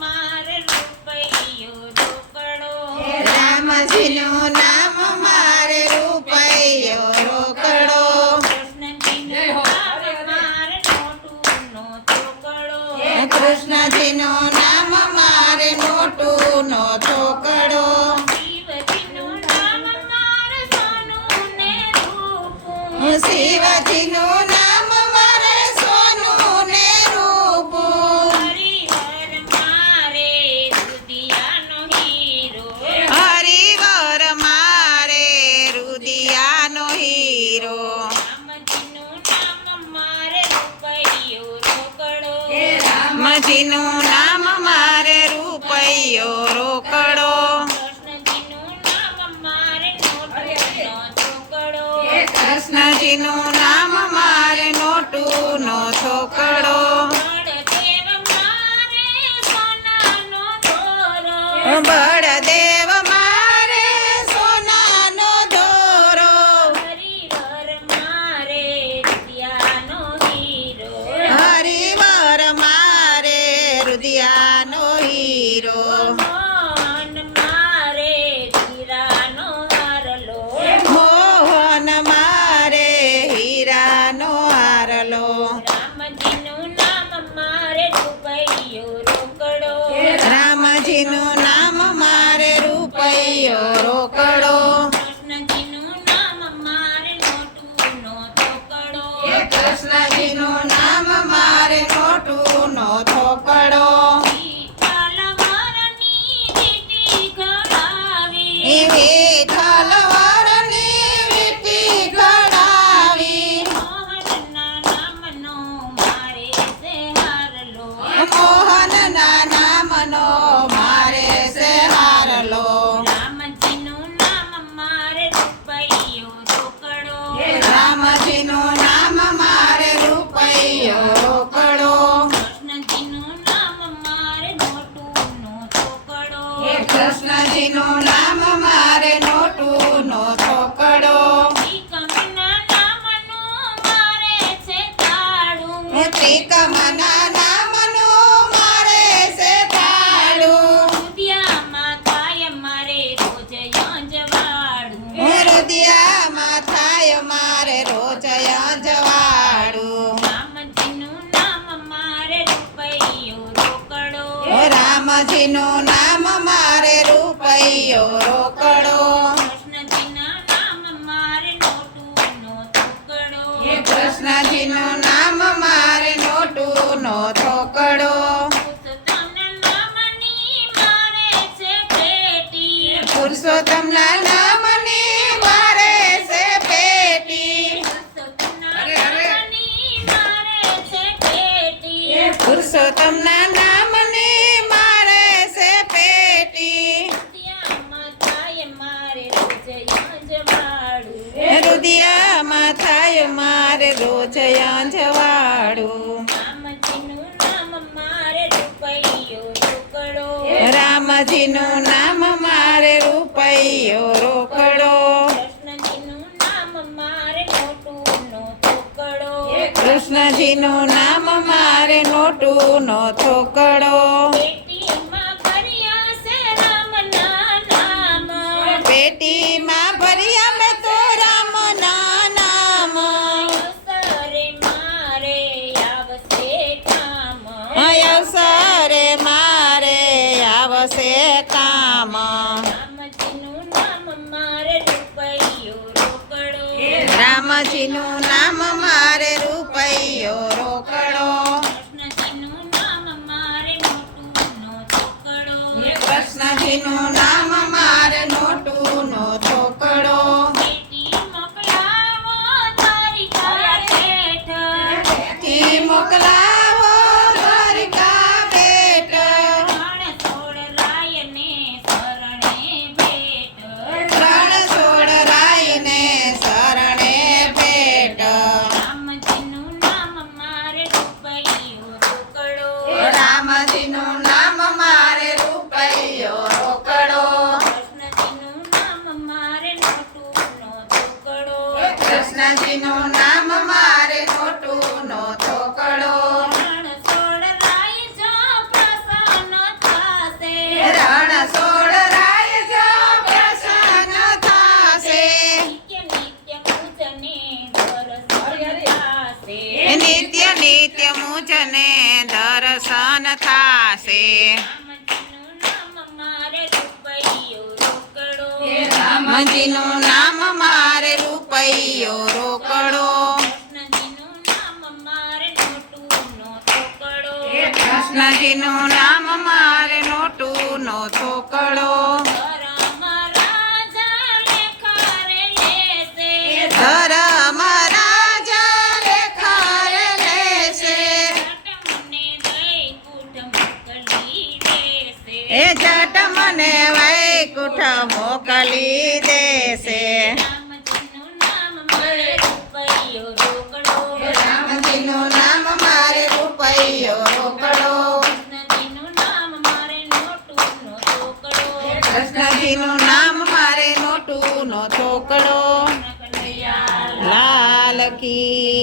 મારે રૂપિયો રોકડો. રામજીનું નામ મારે રૂપિયો રોકડો. કૃષ્ણજીનું નામ મારે નોટુનો ચોકડો. કૃષ્ણજીનું નામ મારે નોટુનો ચોકડો. શિવજીનું નામ મારે સોનું ને રૂપું. શિવજીનું નામ હરિવર મારે રુદિયાનો હીરો. રામજીનું નામ મારે રૂપિયો રોકડો. કૃષ્ણજીનું નામ મારે નોટુનો ચોકડો. બળદેવ મારે સોનાનો દોરો. હરિવર મારે રુદિયાનો હીરો. મોહન મારે હીરાનો હારલો. રામજીનું નામ મારે રૂપિયો રોકડો. કૃષ્ણજીનું નામ મારે નોટુનો ચોકડો. વિઠ્ઠલ વરની વીંટી ઘડાવી. મોહનના નામનો મારે છે હારલો. રામજીનું નામ મારે રૂપિયો રોકડો. કૃષ્ણજીનું નામ મારે નોટુનો ચોકડો. ત્રિકમના નામનું મારે છે તાળું. હૃદયમાં થાય મારે રોજ અંજવાળું. રામજીનું નામ મારે રૂપિયો રોકડો. કૃષ્ણજીનું નામ મારે નોટુનો ચોકડો. પુરુષોત્તમના નામની મારે છે પેટી. પુરુષોત્તમના નામની મારે છે પેટી. હૃદયમાં થાય મારે રોજ અંજવાળું. રામજીનું નામ મારે રૂપિયો રોકડો. કૃષ્ણજીનું નામ મારે નોટુનો ચોકડો. પેટીમાં ભર્યા મેં તો રામના નામ. અવસરે મારે આવશે કામ. રામજીનું નામ મારે રૂપિયો રોકડો. કૃષ્ણજીનું નામ મારે નોટુનો ચોકડો. મોકલાવો દ્વારિકા બેટ. રણ છોડ રાયને શરણે ભેટ. રામજીનું નામ મારે રૂપિયો રોકડો. કૃષ્ણજીનું નામ મારે નોટુનો ચોકડો. દર્શન થાશે રામજીનું નામ મારે રૂપૈયો રોકડો કૃષ્ણજીનું નામ મારે નોટું નો થોકડો ધર્મ રાજા લેખાર લેશે એ જટ મને વૈકુંઠ મોકલી દેશે રામજીનું નામ મારે રૂપૈયો રોકડો કૃષ્ણજીનું નામ મારે નોટું નો થોકડો લાલ કી